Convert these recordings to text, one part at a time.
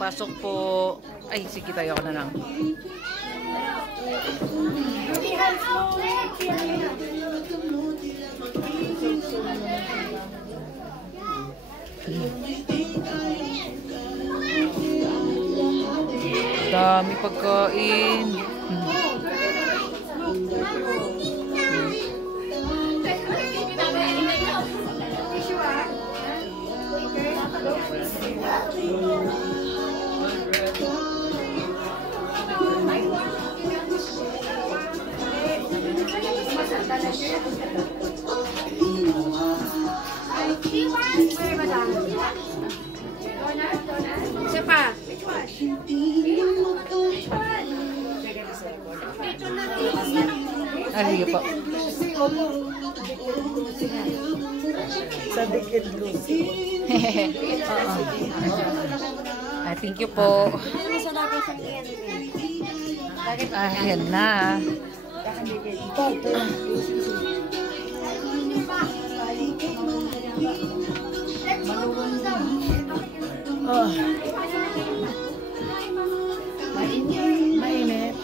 Pasok po. Ay, sige tayo ako na lang. Dami pagkain. Siapa? Sige po. Sa dikit Lucy. Thank you po. Ayan na. Mainit.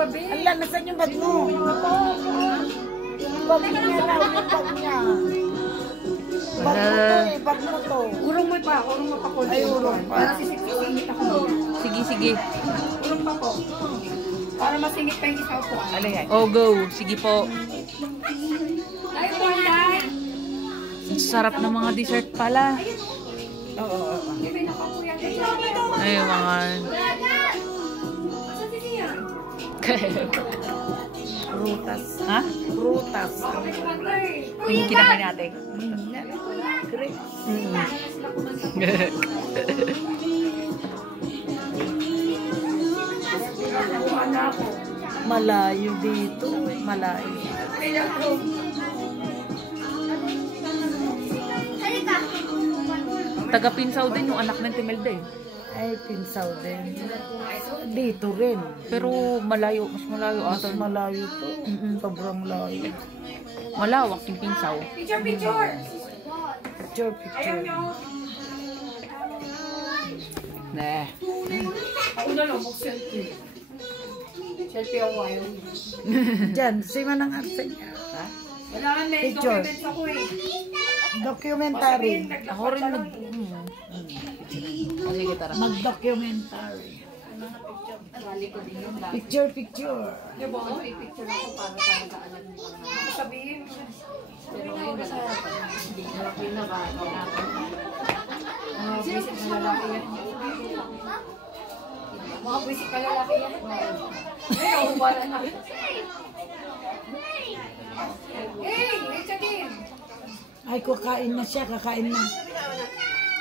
Ala, nasan yung bag mo? Bag niya raw, yung bag niya. Bag mo to eh, bag mo to. Urong mo pa po. Ay, urong pa. Para sisipit ako. Sige, sige. Urong pa po. Para masingit pa yung isa po. Ano yan? Oh, go. Sige po. Ay, Juan! Ang sarap ng mga dessert pala. Oo. Ay, mga... Prutas. Ha? Prutas. Yung kinakain natin. Great. Malayo dito. Malayo. Taga-Pinsaw din yung anak ng Timelda eh. Ay, Pinsaw din. Dito rin. Pero malayo, mas malayo Mas ata. malayo to. Sobrang layo. Malawak yung Pinsaw. Picture! Picture. Nah. Ako na lang, mag-selfie. Selfie ako ayaw. Diyan, si Manang Arce niya. Wala nga may Picture. documents ako eh. Documentary. Ako rin nag... Sige, tara. Mag-documentary. Picture. Di ba? May picture ako para talaga alam mo. Sabihin mo. Pero ngayon wala ka. Hindi na ako yung nakakalakan. Visit na lalaki yan. Mga visit ka lalaki yan. Ay, wala na. Hey! Richardin! Ay, kakain na siya. Kakain na.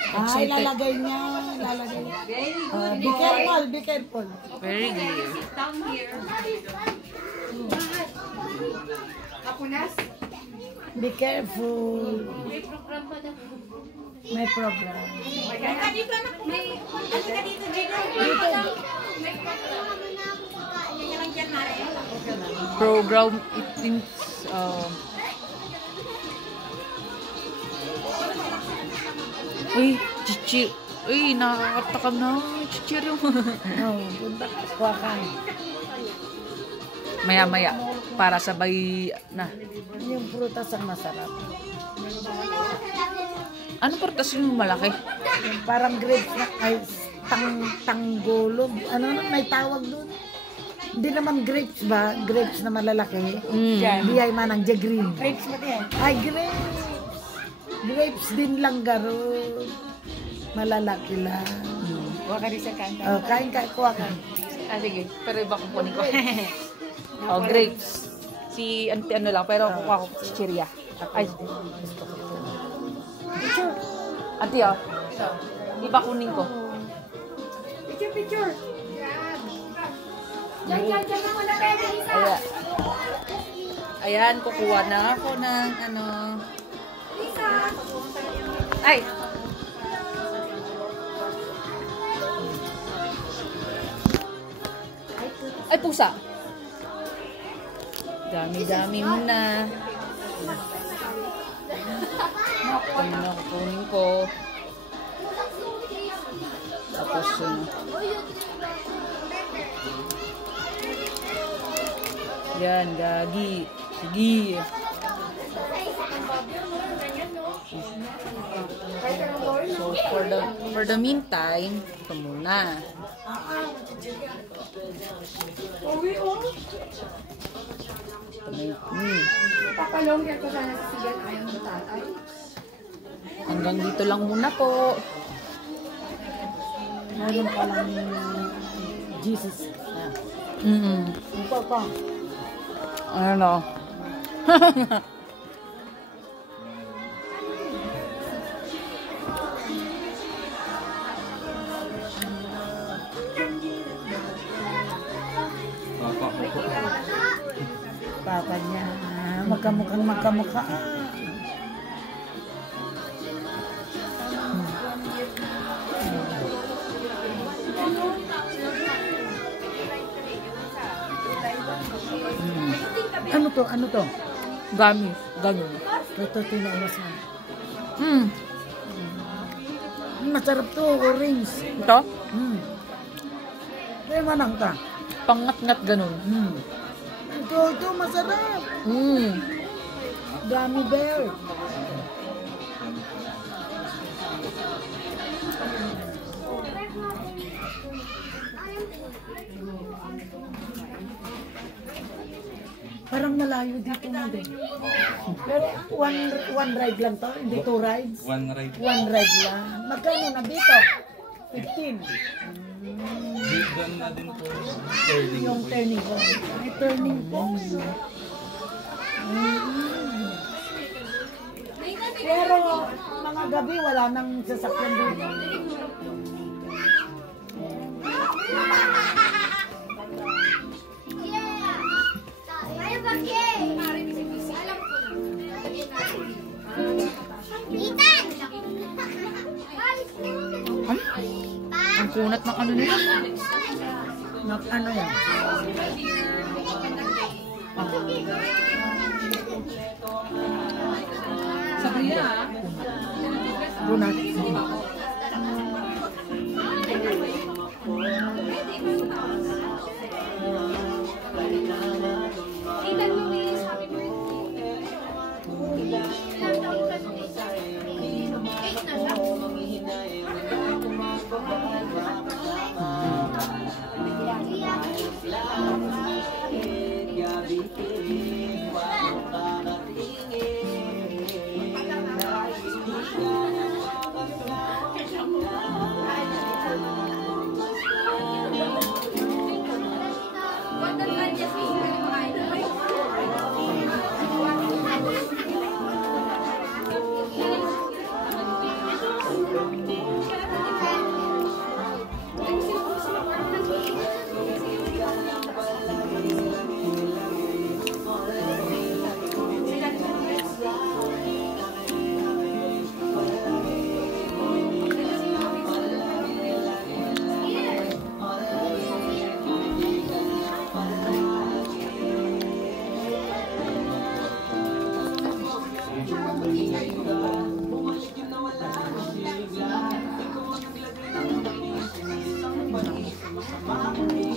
Ay, lalagay niya. Be careful. Very good. Down here. Kapunas? Be careful. May program pa na. May program. Halika dito, Jigo. May Program, it means... Uy, chichi. Uy, nakakatakam na. Chichir yung... Punta. Kuwakan. Maya-maya. Para sabay na. Yung prutas ang masarap. Ano prutas yung malaki? Yung parang grapes na, ay, tanggolog. Ano na, may tawag doon. Hindi naman grapes ba? Grapes na malalaki. Di ay manang green. grapes mo din. Ay, grapes. Grapes din lang garo. Malalaki lang. Huwag ka rin sa kanta. Oh, kain ka, kuha ka. Sige. Pero iba kukunin ko. Grapes. Si auntie ano lang. Pero kukuha ko si Chiria. Ay. Picture. Auntie iba kunin ko. Picture. Diyan na muna tayo isa. Ayan, kukuha na ako ng ano. Ay! Ay, pusa. Dami-dami mo na. Ito na kukunin ko. Tapos yun. Yan, gagi. Sige. So, for the meantime, ito muna. Papalongger ko sana sa sigan. Ayaw mo tatay. Hanggang dito lang muna po. Meron pa lang Jesus. Ito pa. Ano? Papa niya. Magkamukhang magkamukha. Ano to? Ano to? Gami. Ganun. Ito tinaiwasan. Mm. Masarap to, orange. Ito? Kaya manang ka. Pangat-ngat ganun. Ito, masarap. Gummy bear. Parang malayo dito mo din. Pero one ride lang to, hindi 2 rides. One ride. One ride lang. Magkano na dito? 15. Doon na din po. Turning Yung turning po. May turning po. Pero mga gabi wala nang sasakyan dito. Ang kunat ng ano nila. Ano yan? Sabiya. Bunat.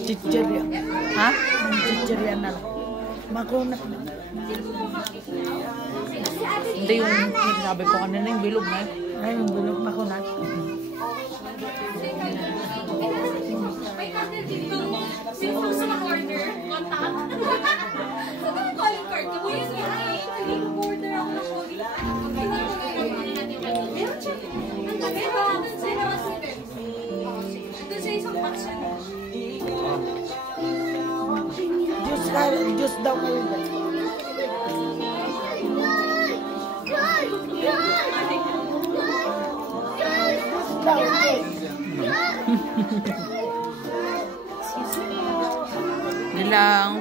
Chichirya. Ha? Chichirya na lang. Makunat na. Hindi yung sinabi ko kanina yung bilog na. Ay, yung bulog makunat. Juice daw kayo ba? Nilang